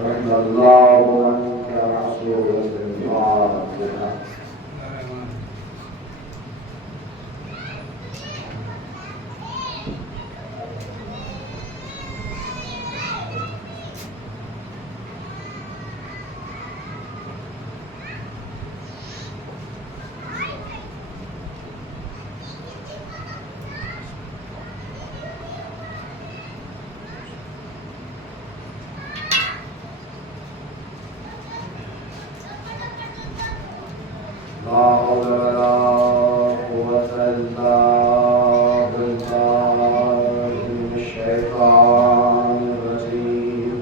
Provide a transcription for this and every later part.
رحم الله من كان سورة الفاتحة. لا حول ولا قوة إلا بالله من الشيطان الرجيم.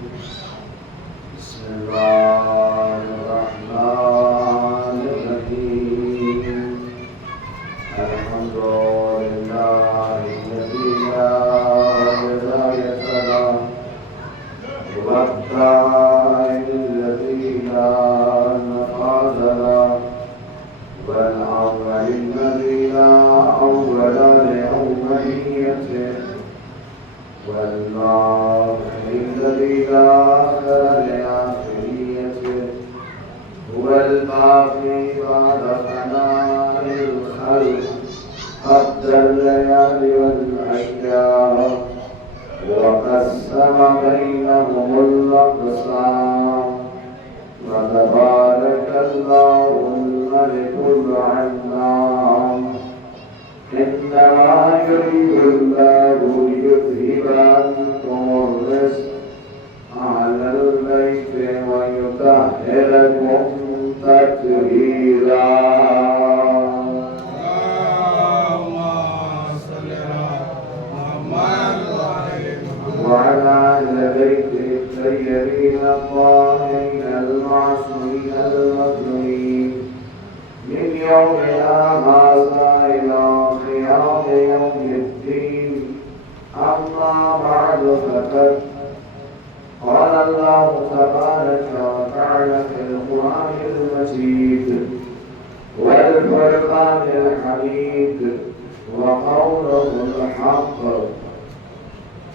بسم الله الرحمن الرحيم. الحمد لله الذي لا بداية له والداعي الذي لا نفاذ له والأول الذي لا أول لأوليته والآخر الذي لا آخر لآخريته هو الباقي بعد فناء الخلق قد الليالي والأشياء وقسم بينهم الأقسام. وتبارك الله الملك العنام. إنما يريد الله ليذهب عنكم الرجس أهل البيت ويطهركم تطهيرا. وعلى أهل بيته الطيبين الطاهرين المعصومين المظلومين من يومنا هذا إلى قيام يوم الدين. أما بعد فقد قال الله تبارك وتعالى في القرآن المجيد والفرقان الحميد وقوله الحق.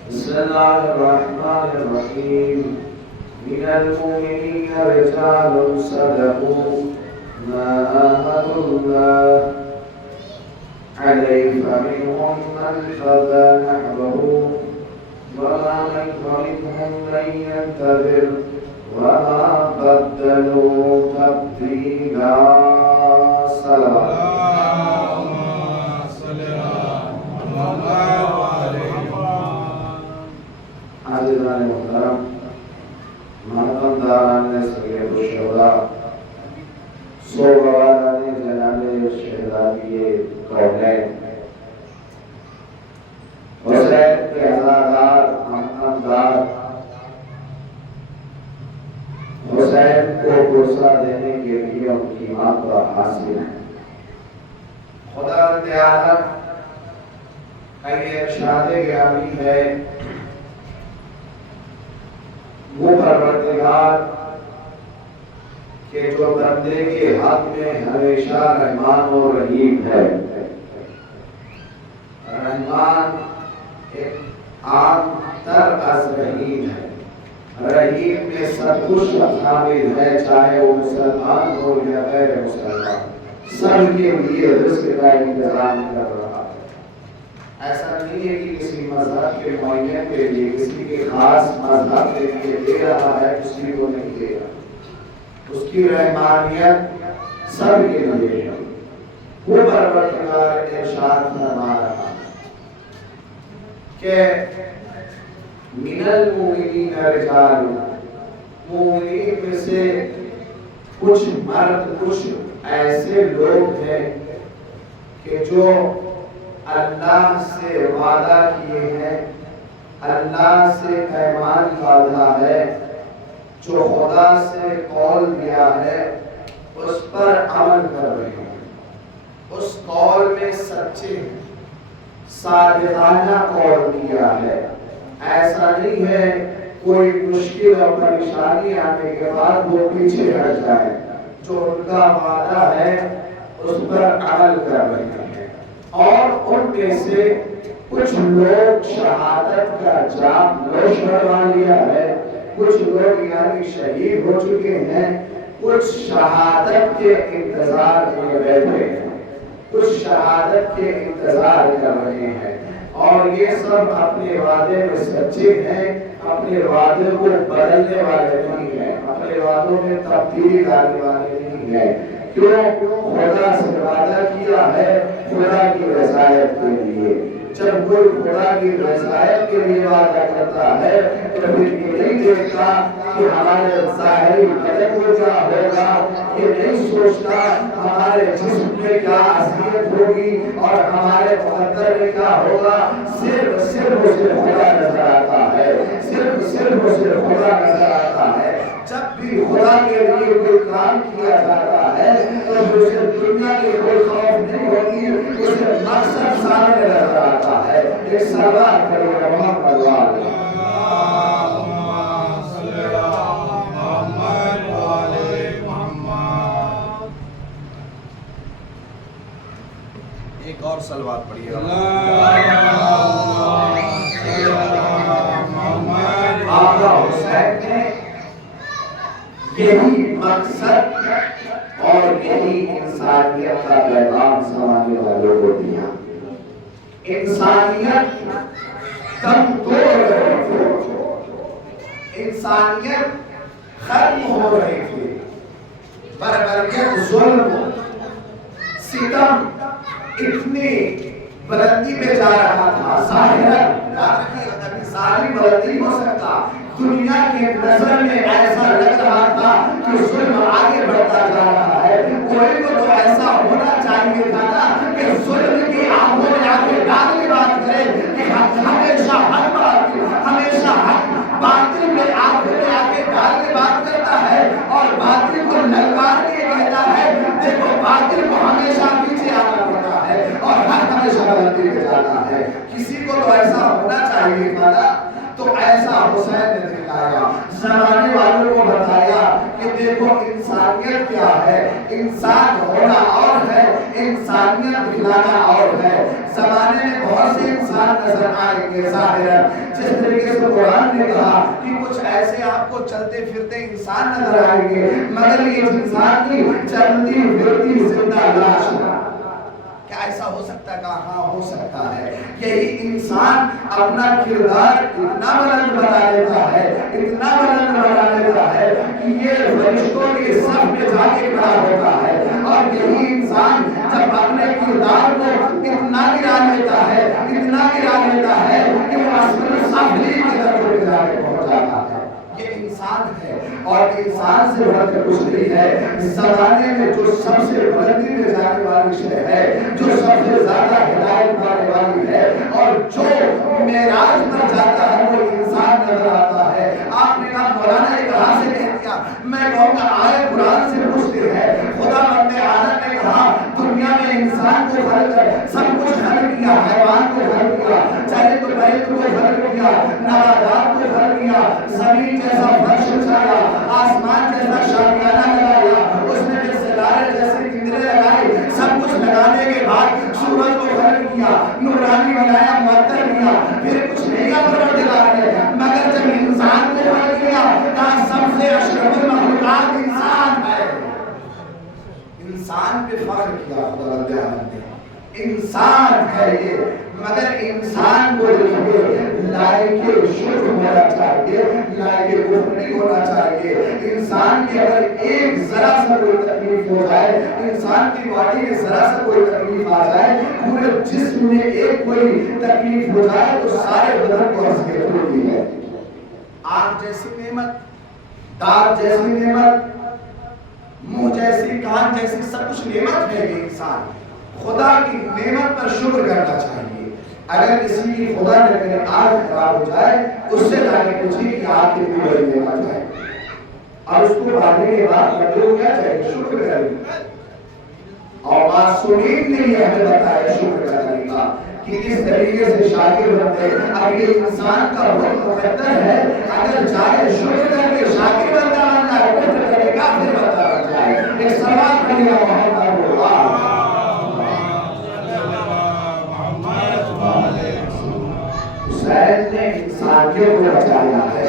بسم الله الرحمن الرحيم. من المؤمنين رجال صدقوا ما عاهدوا الله عليه فمنهم من قضى نحبه ومنهم من ينتظر وما بدلوا تبديلا. صلوات عزیزان محترم، مہمانداران سید الشہداء، سوگواران جناب شہدائی کونین، حسین کے عزادار مہماندار، حسین کو غصہ دینے کے لیے ان کی ماں کا حاصل ہے. خدا تعالی کا یہ ارشاد گرامی ہے، وہ پروردگار کہ جو بندے کے حق میں ہمیشہ رحمان و رحیم ہے. رحمان ایک عام تر از رحیم ہے. رحیم میں سب کچھ شامل ہے، چاہے وہ مسلمان ہو یا غیر مسلمان، سب کے لیے رزق کا انتظام کر رہا ہے. ایسا نہیں ہے کہ کسی مذہب کے معین کے لیے، کسی کے خاص مذہب کے لیے دے رہا ہے، کسی کو نہیں دے رہا. اس کی رحمانیت سب کے لیے ہے. وہ پروردگار ارشاد فرما رہا ہے کہ من المؤمنین رجال، مومنین میں سے کچھ مرد، کچھ ایسے لوگ ہیں کہ جو اللہ سے وعدہ کیے ہیں، اللہ سے پیمان باندھا ہے، جو خدا سے قول دیا ہے اس پر عمل کر رہے ہیں، اس قول میں سچے ہیں، صادقانہ قول کیا ہے. ایسا نہیں ہے کوئی مشکل اور پریشانی آنے کے بعد وہ پیچھے ہٹ جائے. جو ان کا وعدہ ہے اس پر عمل کر رہے ہیں. اور ان میں سے کچھ لوگ شہادت کا جام نوش کروا لیا ہے، کچھ لوگ یعنی شہید ہو چکے ہیں، کچھ شہادت کے انتظار میں بیٹھے ہیں، کچھ شہادت کے انتظار کر رہے ہیں، اور یہ سب اپنے وعدے میں سچے ہیں، اپنے وعدے کو بدلنے والے نہیں ہیں، اپنے وعدوں میں تبدیلی لانے والے نہیں ہیں۔ کیوں؟ خدا سے وعدہ کیا ہے خدا کی رضایت کے لیے۔ جب کوئی خدا کی رضایت کے لیے وعدہ کرتا ہے تو پھر یہ نہیں دیکھتا کہ ہمارے ظاہری بدن کو کیا ہوگا، یہ نہیں سوچتا ہمارے جسم میں کیا اذیت ہوگی اور ہمارے مقدر میں کیا ہوگا، صرف خدا نظر آتا ہے، صرف خدا نظر آتا ہے۔ جب بھی خدا کے لیے کوئی کام کیا جاتا ہے تو اسے دنیا کی کوئی خوف نہیں ہوتی، اسے مقصد سامنے نظر آتا ہے۔ ایک سوال کرے محمد ایک اور سلوات پڑھیے آقا حسین نے یہی مقصد اور یہی انسانیت کا پیغام زمانے والوں کو دیا۔ انسانیت کم توڑ رہے تھے، انسانیت ختم ہو رہی تھی، بربریت، ظلم، ستم اتنی بلندی میں جا رہا تھا، ظاہراً ساری بلندی ہو سکتا، دنیا کی نظر میں ایسا لگ رہا تھا کہ ظلم آگے بڑھتا جا رہا ہے۔ کوئی کو تو ایسا ہونا چاہیے تھا نا کہ ظلم کی آنکھوں میں آگے ڈالنے بات کرے کہ ہمیشہ حق بات، ہمیشہ حق باطل میں آنکھوں میں آگے ڈالنے بات کرتا ہے اور باطل کو للکار کے کہتا ہے دیکھو باطل کو ہمیشہ پیچھے آنا پڑتا ہے اور حق ہمیشہ بلندی میں جاتا ہے۔ کسی کو تو ایسا ہونا چاہیے تھا نا، تو ایسا حسین نے دکھایا، زمانے والوں کو بتایا کہ دیکھو انسانیت کیا ہے، انسان ہونا اور ہے، انسانیت دکھلانا اور ہے۔ زمانے میں بہت سے انسان نظر آئیں گے ظاہراً، جس طریقے سے قرآن نے کہا کہ کچھ ایسے آپ کو چلتے پھرتے انسان نظر آئیں گے، مگر یہ انسان نہیں، چلتی پھرتی زندہ لاش ہے۔ کیا ایسا ہو سکتا ہے؟ کہا ہاں ہو سکتا ہے۔ یہی انسان اپنا کردار اتنا بلند بنا لیتا ہے، اتنا بلند بنا لیتا ہے کہ یہ فرشتوں کے صف میں جا کے کھڑا ہوتا ہے، اور یہی انسان جب اپنے کردار کو اتنا گرا لیتا ہے، اتنا گرا لیتا ہے کہ وہ اسفل السافلین کی طرف لے جا کے پہنچ جاتا ہے۔ یہ انسان ہے اور انسان سے بڑھ کر کچھ نہیں ہے۔ زمانے میں جو سب سے بلندی میں جانے والی شے ہے، جو سب سے زیادہ ہدایت پانے والی ہے اور جو معراج پر جاتا ہے وہ انسان نظر آتا ہے۔ آپ نے کہا مولانا یہ کہاں سے کہہ دیا؟ میں کہوں گا آئے قرآن سے پوچھتے ہیں۔ خدا رب العالمین نے کہا دنیا میں انسان کو خلق کر سب کچھ خلق کیا، حیوان کو خلق کیا، چاہے تو پرند کو خلق کیا، نباتات کو خلق کیا، زمین جیسا فرش بچھایا، آسمان جیسا شامیانہ لگایا، اس میں پھر ستارے جیسے پنجرے لگائے، سب کچھ لگانے کے بعد سورج کو خلق کیا، نورانی بنایا، معطر کیا، پھر کچھ نہیں کیا پروردگار نے، مگر جب انسان کو خلق کیا کہا سب سے اشرف المخلوقات انسان ہے۔ انسان پہ فخر کیا خدا رب العالمین نے، انسان ہے یہ، مگر انسان کو دیکھیے لائق شکر ہونا چاہیے، لائق کفر نہیں ہونا چاہیے۔ انسان کی اگر ایک ذرا سا کوئی تکلیف ہو جائے، انسان کی باڈی میں ذرا سا کوئی تکلیف آ جائے، پورے جسم میں ایک کوئی تکلیف ہو جائے تو سارے بدن کو اذیت ہوتی ہے۔ آنکھ جیسی نعمت، دانت جیسی نعمت، منہ جیسی، کان جیسی، سب کچھ نعمت ہے یہ انسان۔ خدا کی نعمت پر شکر کرنا چاہیے۔ اگر کسی کی خدا نے میرے آنکھ خراب ہو جائے اس سے جا کے پوچھیے کہ آپ کی بڑی نعمت ہے، اور اس کو بھاگنے کے بعد بندے کیا چاہیے؟ شکر کریں۔ اور معصومین نے یہ ہمیں بتایا شکر کرنے کا کہ کس طریقے سے شاکر بنتے۔ اب یہ انسان کا وقت مقدر ہے، اگر چاہے شکر کر کے شاکر بنتا بنتا ہے، کفر کرے گا پھر بنتا بن جائے۔ ایک سوال کرے گا محمد اللہ حسین نے انسانیت کو بچایا ہے،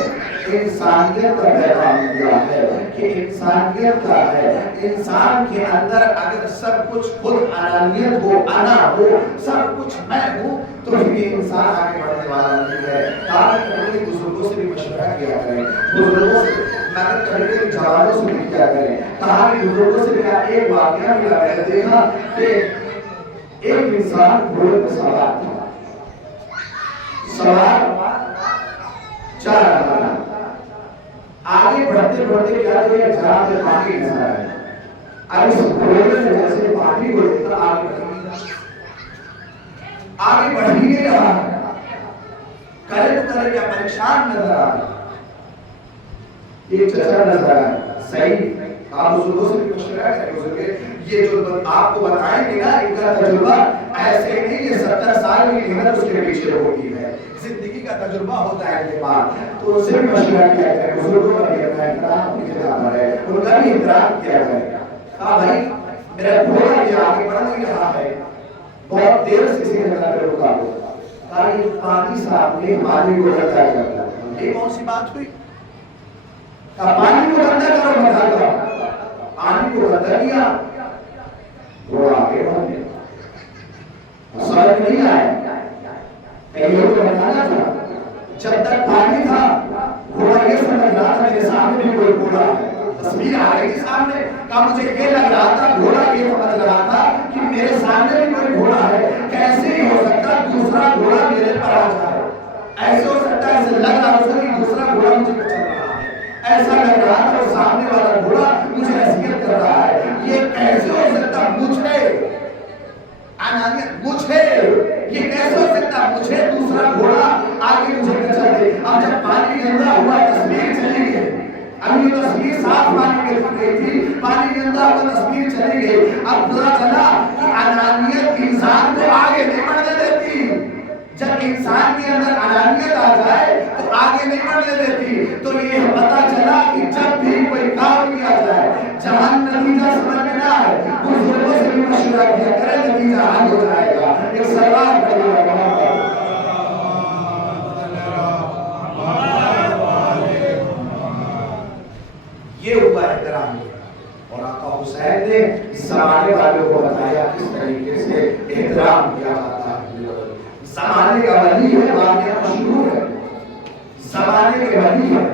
انسانیت کا پیغام دیا ہے کہ انسانیت کا ہے، انسان کے اندر اگر سب کچھ خود انانیت ہو، انا ہو، سب کچھ میں ہوں، تو یہ انسان آگے بڑھنے والا نہیں ہے۔ تاکہ کبھی بزرگوں سے بھی مشورہ کیا کریں، بزرگوں سے مدد کبھی کبھی جوانوں سے بھی کیا کریں۔ کہا کہ بزرگوں سے بھی ایک واقعہ ملا، میں نے دیکھا کہ ایک انسان گھوڑے پر سوار تھا، سوار چل رہا تھا، آگے بڑھتے بڑھتے کیا دیکھا، جہاں سے پانی نظر آیا، اب اس گھوڑے سے جیسے پانی کو دیکھتا آگے بڑھ ہی نہیں رہا، کرے تو کرے کیا، پریشان نظر آ رہا۔ ایک چچا نظر آیا، صحیح آپ بزرگوں سے بھی مشورہ کریں، بزرگے یہ جو آپ کو بتائیں گے نا، ان کا تجربہ ایسے نہیں، یہ 70 سال کی محنت اس کے پیچھے ہوتی ہے، زندگی کا تجربہ ہوتا ہے ان کے پاس، تو ان سے بھی مشورہ کیا کریں، بزرگوں کا بھی احترام کی جگہ پر ہے، ان کا بھی احترام کیا کریں۔ کہا بھائی میرا گھوڑا یہ آگے بڑھ نہیں رہا ہے، بہت دیر سے کسی جگہ پہ رکا ہو، کہا یہ پانی صاحب نے پانی کو گندا کر دیا۔ یہ کون سی بات ہوئی؟ کہا پانی کو گندا کرو مت آگا، پانی کو گندا کیا، گھوڑا آگے بڑھ گیا۔ سمجھ نہیں آیا، کہیں تو بتانا تھا، جب تک پانی تھا گھوڑا یہ سمجھ رہا تھا میرے سامنے بھی کوئی گھوڑا ہے، تصویر آ رہی تھی سامنے، کہا مجھے یہ لگ رہا تھا، گھوڑا یہ سمجھ رہا تھا کہ میرے سامنے بھی کوئی گھوڑا ہے، کیسے ہی ہو سکتا دوسرا گھوڑا میرے پر آ جائے، ایسے ہو سکتا ہے، ایسے لگ رہا تھا کہ دوسرا گھوڑا مجھے پہ چل رہا ہے، ایسا لگ رہا تھا وہ سامنے والا گھوڑا مجھے اذیت کر رہا ہے، یہ کیسے ہو سکتا مجھے انانیت، مجھے یہ کیسے ہو سکتا مجھے دوسرا گھوڑا آگے مجھے کچل دے۔ اب جب پانی گندا ہوا تصویر چلی گئی، اب یہ تصویر صاف پانی میں دکھ گئی تھی، پانی گندا ہوا تصویر چلی گئی، اب پتا چلا کہ انانیت انسان کو آگے نہیں بڑھنے دیتی، جب انسان کے اندر انانیت آ جائے تو آگے نہیں بڑھنے دیتی، تو یہ پتا چلا کہ جب بھی کوئی کام کیا جائے جہاں نتیجہ سمجھ میں نہ آئے بزرگوں سے بھی مشورہ کیا کرے، نتیجہ حل ہو جائے گا۔ ایک سلام کریے یہ ہوا احترام، اور آقا حسین نے زمانے والوں کو بتایا کس طریقے سے احترام کیا جاتا ہے۔ زمانے کا ولی ہے، واقعہ مشہور ہے، زمانے کے ولی ہے،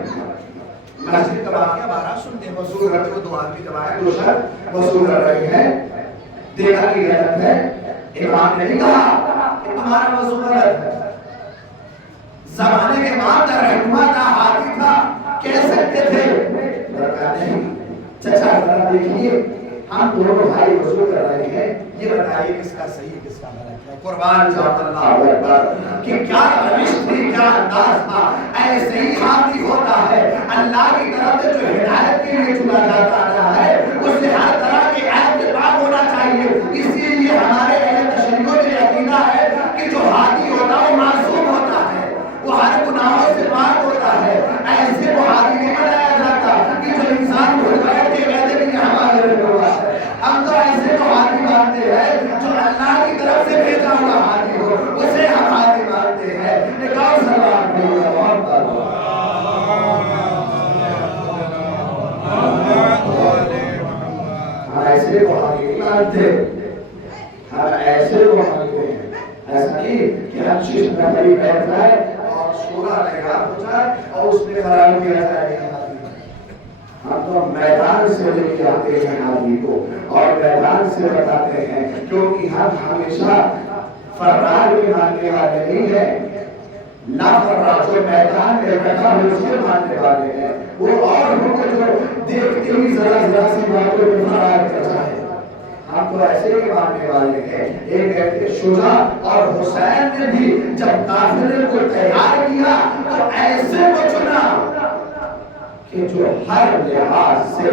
مسجد کا واقعہ بارہ سنتے ہیں، وصول رہتے وہ دو آدمی جب آئے دو شخص وصول کر رہے ہیں، دیکھا کہ غلط ہے، امام نے نہیں کہا کہ تمہارا وصول غلط ہے، زمانے کے بعد رحمہ کا ہاتھی تھا، کہہ سکتے تھے، کہا نہیں چچا ذرا دیکھیے ہم دونوں بھائی وصول کر رہے ہیں، یہ بتائیے کس کا صحیح کس کا غلط ہے۔ قربان جاؤ اللہ اکبر، کہ کیا روش تھی، کیا انداز تھا، ایسے ہی ہاتھی ہوتا ہے، اللہ کی طرف سے جو ہدایت کے لیے چنا جاتا رہا ہے اس سے ہر طرح کے عیب سے پاک ہونا چاہیے۔ اسی لیے ہمارے اہل تشیع میں عقیدہ ہے کہ جو ہاتھی ہوتا ہے وہ معصوم ہوتا ہے، وہ ہر گناہوں سے پاک ہوتا ہے، ایسے وہ ہاتھی نہیں بنایا جاتا کہ جو انسان کو بیٹھ کے کہتے کہ ہمارے لیے ہوا ہے۔ ہم تو ایسے کو ہاتھی مانتے ہیں جو اللہ کی طرف سے بھیجا ہوا ہاتھی ہو، اسے ہم ہاتھی مانتے ہیں۔ ایک اور سلام کریے ہم ایسے کو ہاتھی نہیں مانتے، ہم ایسے کو مانتے ہیں، ایسا نہیں کہ ہم شیش میں بڑی بیٹھ جائے اور شورا تیار ہو جائے اور اس میں قرار دیا جائے گا۔ ہم تو میدان سے لے کے آتے ہیں ہاتھی کو اور میدان سے بتاتے ہیں، کیونکہ ہم ہمیشہ فرار کے ماننے والے نہیں ہیں، لا فرار جو میدان میں بیٹھا ہے اس کے ماننے والے ہیں، وہ اور ہم کو جو دیکھتے ہی ذرا ذرا سی باتوں میں فرار کر جائے، ہم تو ایسے ہی ماننے والے ہیں۔ ایک کہتے شجاع اور حسین نے بھی جب قافلے کو تیار کیا تو ایسے کو چنا کہ جو ہر لحاظ سے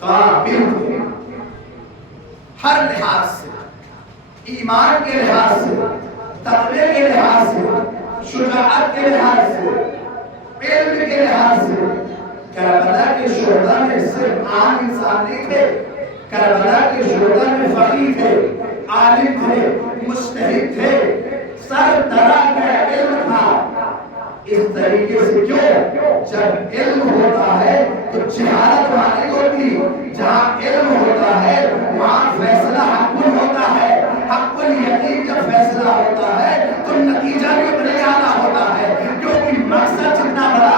قابل تھے، ہر لحاظ سے، ایمان کے لحاظ سے، تقوی کے لحاظ سے، شجاعت کے لحاظ سے، علم کے لحاظ سے۔ کربلا کے شہداء میں صرف عام انسان نہیں تھے، کربلا کے شہداء میں فقیہ تھے، عالم تھے، مجتہد تھے، سر طرح کا علم تھا، اس طریقے سے کیوں؟ جب علم ہوتا ہے تو جہالت وہاں نہیں ہوتی، جہاں علم ہوتا ہے وہاں فیصلہ حق ہوتا ہے، حق یقین جب فیصلہ ہوتا ہے تو نتیجہ بھی اتنا ہی اعلیٰ ہوتا ہے، کیونکہ مقصد جتنا بڑا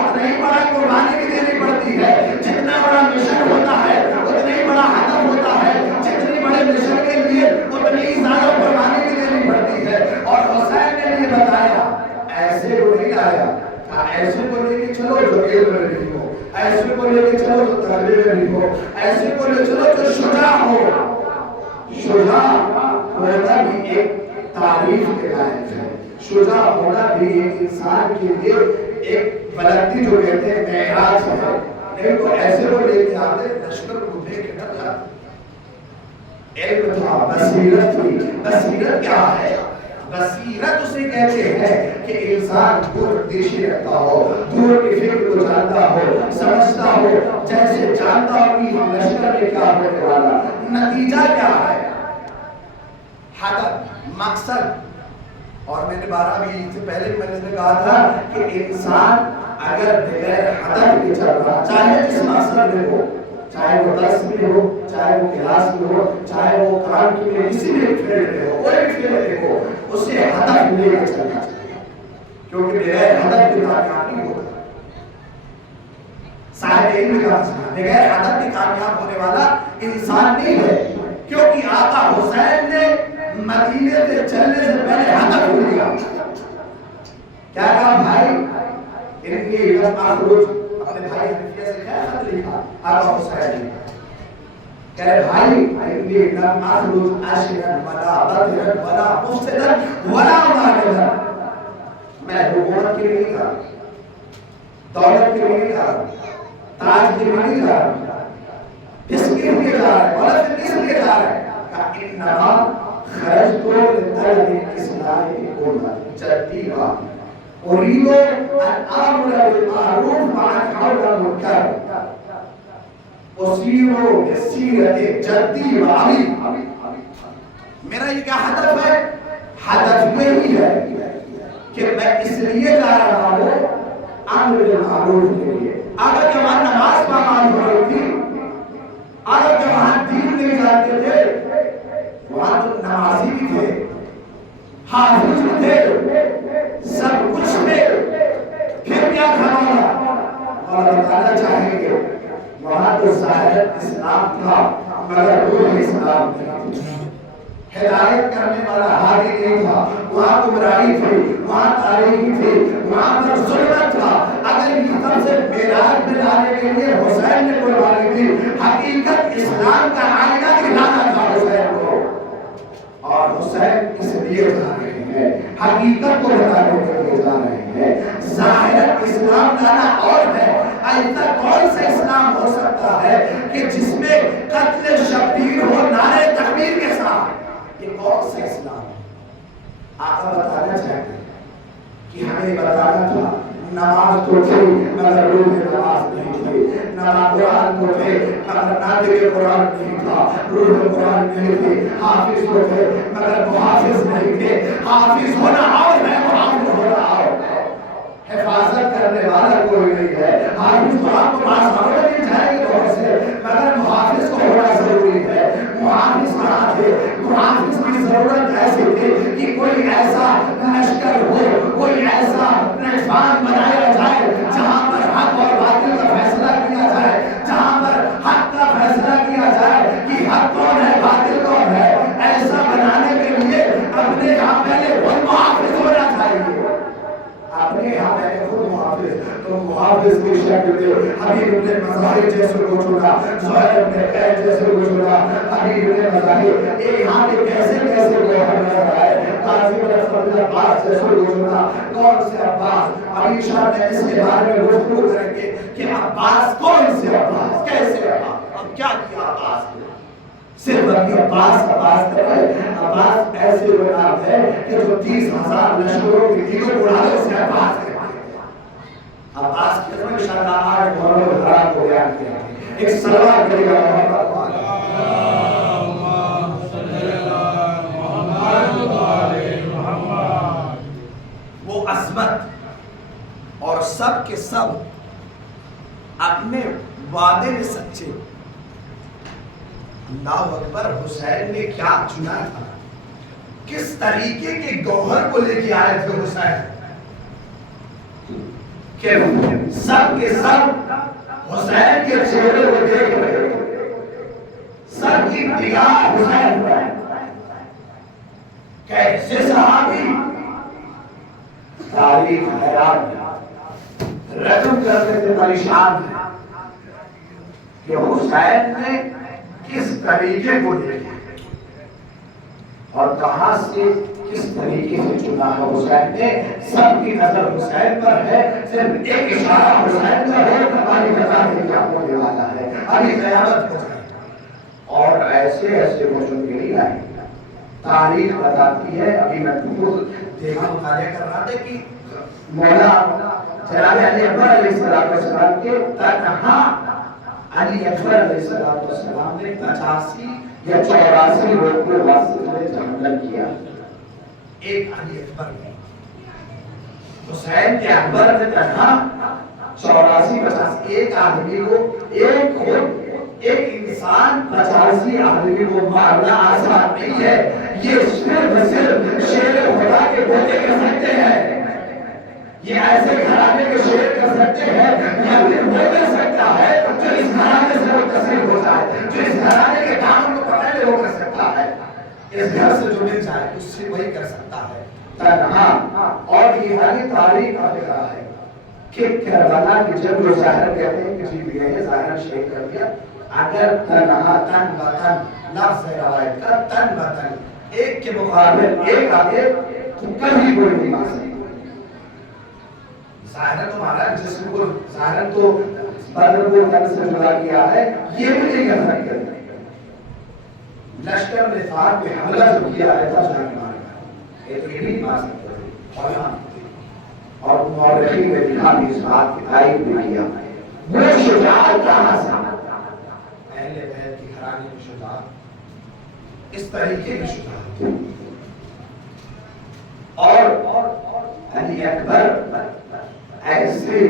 اتنا ہی بڑا قربانی بھی دینی پڑتی ہے، جتنا بڑا مشن ہوتا ہے اتنا ہی بڑا ہدف ہوتا ہے، جتنی بڑے مشن کے لیے اتنی ہی زیادہ قربانی بھی دینی پڑتی ہے۔ اور حسین نے یہ بتایا ایسے کو نہیں لایا، ایسے کو لے کے چلو جو علم میں نہیں ہو، ایسے کو لے کے چلو جو تربیت میں نہیں ہو، ایسے کو لے چلو جو شجاع ہو۔ شجاع ہونا بھی ایک تعریف کے لائق ہے، شجاع ہونا بھی ایک انسان کے لیے ایک بلندی جو کہتے ہیں معراج ہے، نہیں تو ایسے کو لے کے آتے لشکر کو لے کے ڈر جاتے۔ علم تھا، بصیرت تھی۔ بصیرت کیا ہے؟ بصیرت اسے کہتے ہیں کہ انسان دور دیشی رکھتا ہو، دور کی فکر کو جانتا ہو، سمجھتا ہو، جیسے جانتا ہو کہ لشکر میں کیا ہونے والا، نتیجہ کیا ہے، ہدف، مقصد۔ اور میں نے 12 سے پہلے میں نے کہا تھا کہ انسان اگر بغیر ہدف کے چل رہا، چاہے جس مقصد میں ہو، چاہے وہ درس میں ہو، چاہے وہ کلاس میں ہو، چاہے وہ کام کی کسی بھی فیلڈ میں ہو، کوئی بھی فیلڈ میں ہو، اسے ہدف لے کے چلنا چاہیے، کیونکہ بغیر ہدف کے کامیاب نہیں ہوتا۔ صاحب علم کا مسئلہ بغیر ہدف کے کامیاب ہونے والا انسان نہیں ہے، کیونکہ آقا حسین نے مدینے سے چلنے سے پہلے ہدف لیا۔ کیا کہا بھائی؟ انی لم اخرج، اپنے بھائی حنفیہ سے کیا خط لکھا آقا حسین نے، کہہ رہے بھائی انی لم اخرج عاشرا ولا بدرا ولا مفسدا ولا ماغدا، میں حکومت کے لیے نہیں کہا، دولت کے لیے نہیں کہا، تاج کے لیے نہیں کہا، کس کے لیے جا رہا ہے، ولا کس لیے جا رہا ہے، کہا انما خرجت لطلب الاصلاح امت جدی و اريد ان امر بالمعروف وانهى عن المنكر اسير بسيرة جدي وعلي۔ میرا یہ کیا ہدف ہے؟ ہدف یہی ہے کہ میں اس لیے جا رہا ہوں امر بالمعروف کے لیے۔ اگر کہ وہاں نماز پابند ہو رہی تھی، اگر کہ وہاں دین نہیں جانتے تھے، وہاں تو نمازی بھی تھے، حافظ بھی تھے، سب کچھ تھے، پھر کیا کھانا؟ اور بتانا چاہیں گے وہاں تو ظاہر اسلام تھا مگر روح اسلام نہیں تھی، ہدایت کرنے والا ہادی نہیں تھا، وہاں گمراہی تھی، وہاں تاریخی تھی، وہاں پر ظلمت تھا۔ اگر یہ سب سے معراج میں لانے کے لیے حسین نے قربانی دی، حقیقت اسلام کا آئینہ دکھانا تھا حسین کو، اور حسین اس لیے جا رہے ہیں، حقیقت کو بتانے کے لیے جا رہے ہیں۔ ظاہر اسلام لانا اور ہے، ایسا کون سا اسلام ہو سکتا ہے کہ جس میں قتل شبیر ہو نعرے تکبیر کے ساتھ؟ یہ کون سا اسلام ہے؟ آقا بتانا چاہتے کہ ہمیں بتانا تھا نماز تو تھی مگر روح نماز نہیں تھی، نماز قرآن تو تھے مگر ناطق قرآن نہیں تھا، روح قرآن نہیں تھی، حافظ تو تھے مگر محافظ نہیں تھے۔ حافظ ہونا اور ہے، محافظ ہونا اور ہے، حفاظت کرنے والا کوئی نہیں ہے۔ حافظ تو آپ کو پاس ہونے نہیں جائے گے بہت سے، مگر محافظ کو ہونا ضروری ہے۔ محافظ کہاں تھے؟ محافظ کی ضرورت ایسی تھی کہ کوئی ایسا لشکر ہو، کوئی ایسا پلیٹ فارم بنایا جائے جہاں پر حق اور باطل کا فیصلہ کیا جائے، جہاں پر حق کا فیصلہ کیا جائے کہ حق کون ہے باطل کون ہے۔ ایسا بنانے کے لیے اپنے یہاں پہلے خود محافظ ہونا چاہیے، اپنے یہاں پہلے خود محافظ۔ تو محافظ کی شکل میں حبیب ابن مظاہر جیسے کو چنا، زہیر ابن قیس جیسے کو چنا، حبیب ابن مظاہر یہ یہاں کے کیسے کیسے لوگ نظر آئے، قاضی بن فضل عباس جیسے کو چنا۔ کون سے عباس؟ ابھی شاہ نے اس کے بارے میں گفتگو کریں گے کہ عباس کون سے عباس، کیسے عباس، اب کیا کیا عباس نے؟ صرف ابھی عباس کر رہے ہیں۔ عباس ایسے نام ہے کہ جو 30,000 لشکروں کی دیگر اڑانے سے عباس کہتے ہیں۔ عباس کی حضرت انشاءاللہ آج محمد حرام کو بیان کیا ہے۔ ایک سلوات کرے گا محمد وہ عظمت، اور سب کے سب اپنے وعدے میں سچے. اللہ اکبر. حسین نے کیا چنا تھا, کس طریقے کے گوہر کو لے کے آئے تھے حسین کہ سب کے سب حسین کے چہرے کو دیکھ رہے, سب کی نگاہ حسین پر. کیسے صحابی تاریخ حیران رقم کرتے تھے, پریشان تھے کہ حسین نے کس طریقے کو دیکھا اور کہاں سے کس طریقے سے چنا ہے حسین نے. سب کی نظر حسین پر ہے, صرف ایک اشارہ حسین پر ہے, ہماری بتا دے کیا ہونے والا ہے, ابھی قیامت ہو جائے. اور ایسے ایسے مشکل آئے, تاریخ بتاتی ہے. ابھی میں خود دیکھا مطالعہ کر رہا تھا کہ مولا جناب علی اکبر علیہ السلام کے تنہا علی اکبر علیہ السلام نے 85 یا 84 لوگ کو واسطے میں جنگل کیا. ایک علی اکبر نے, حسین کے اکبر نے تنہا 84-50 ایک آدمی کو, ایک خود ایک انسان 85 آدمی کو مارنا آسان نہیں ہے. یہ صرف شیر خدا کے بیٹے کر سکتے ہیں, یہ ایسے گھرانے کے شیر کر سکتے ہیں, یہ وہ کر سکتا ہے جو اس گھرانے سے متصل ہو جائے, جو اس گھرانے کے کام کو پہلے وہ کر سکتا ہے, اس گھر سے جو مل جائے اس سے وہی کر سکتا ہے تنہا. اور یہ حالی تاریخ کا فکرہ ہے کہ کربلا کی جب جو ظاہر کہتے ہیں کسی بھی ہے ظاہر شیخ کر دیا, اگر تنہا تن بتن لفظ روایت کا تن بتن ایک کے مقابل ایک آگے تو کبھی کوئی نہیں مار سکتا. ظاہر تو مارا جسم کو, ظاہر تو بدن کو تن سے جدا کیا ہے, یہ بھی نہیں کر سکتے. لشکر نے فار پہ حملہ جو کیا ہے تھا جہاں کی مارا, یہ تو یہ نہیں مار سکتے. اور مورخین نے لکھا بھی اس بات کی تائید بھی کیا, وہ شجاعت کہاں سے, اہل بیت کی گھرانے کی شجاعت اس طریقے کی شجاعت. اور علی اکبر ایسی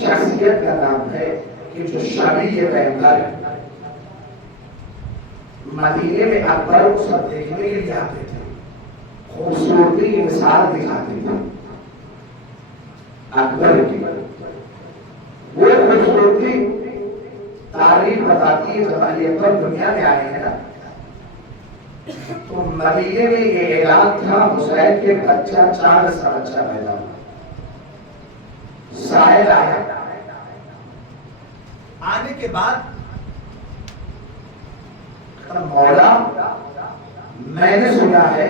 شخصیت کا نام ہے کہ جو شبیہ پیغمبر مدینے میں اکبر کو سب دیکھنے کے لیے آتے تھے, خوبصورتی کی مثال دکھاتے تھے. اکبر کی وہ خوبصورتی تاریخ بتاتی ہے جب علی اکبر دنیا میں آئے ہیں نا تو مدینے میں یہ اعلان تھا حسین کے بچہ 4 سال بچہ پیدا ہوا. سائل آیا, آنے کے بعد مولا میں نے سنا ہے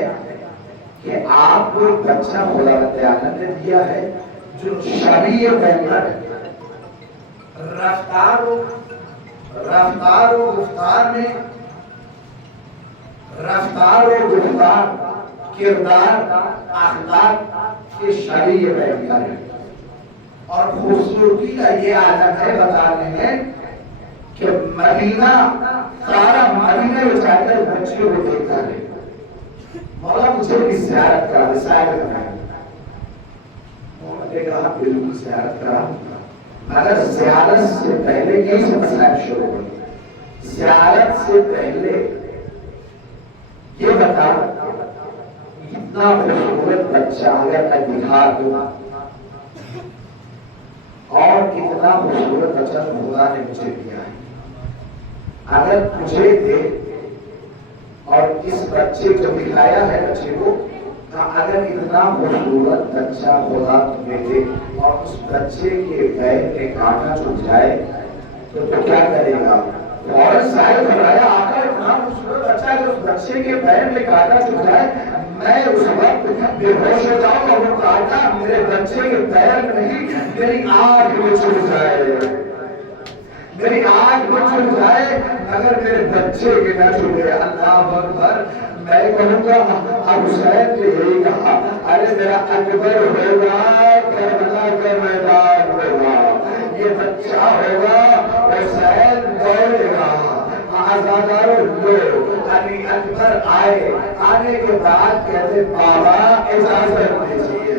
کہ آپ کو ایک بچہ خدا تعالیٰ نے دیا ہے جو شبیہ پیغمبر ہے. رفتار و گفتار میں, رفتار و گفتار, کردار, اخلاق کے شبیہ پیغمبر ہے. اور خوبصورتی کا یہ عالم ہے, بتا رہے ہیں کہ مدینہ سارا مدینہ میں جا کر بچے کو دیکھتا ہے. مولا مجھے بھی زیارت کرا, زیارت کرا. مولا نے کہا بالکل زیارت کرا, مگر زیارت سے پہلے یہی سے مسائل شروع ہوئی. زیارت سے پہلے یہ بتا اتنا خوبصورت بچہ اگر میں دکھا دوں اور اتنا خوبصورت بچہ خدا نے مجھے دیا ہے, اگر مجھے دے اور اس بچے کو دکھایا ہے بچے کو, اگر اتنا خوبصورت بچہ خدا تمہیں دے اور اس بچے کے پیر میں کانٹا چھپ جائے تو کیا کرے گا؟ فوراً سائل فرمایا آقا اتنا خوبصورت بچہ ہے کہ اس بچے کے پیر میں کانٹا چھپ جائے, میں اس وقت بے ہوش ہو جاؤں اور وہ کانٹا میرے بچے کے پیر میں نہیں میری آنکھ میں چھپ جائے, میری آنکھ میں چھپ جائے مگر میرے بچے کے نہ چھپے. اللہ اکبر. میں کہوں گا اب حسین نے یہی کہا, ارے میرا اکبر ہوگا کربلا کا میدان ہوگا, یہ بچہ ہوگا حسین دوڑے گا. آزاداروں لوگ علی اکبر آئے, آنے کے بعد کہتے بابا اجازت دیجیے,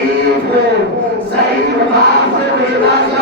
ضعیف باپ سے بھی اجازت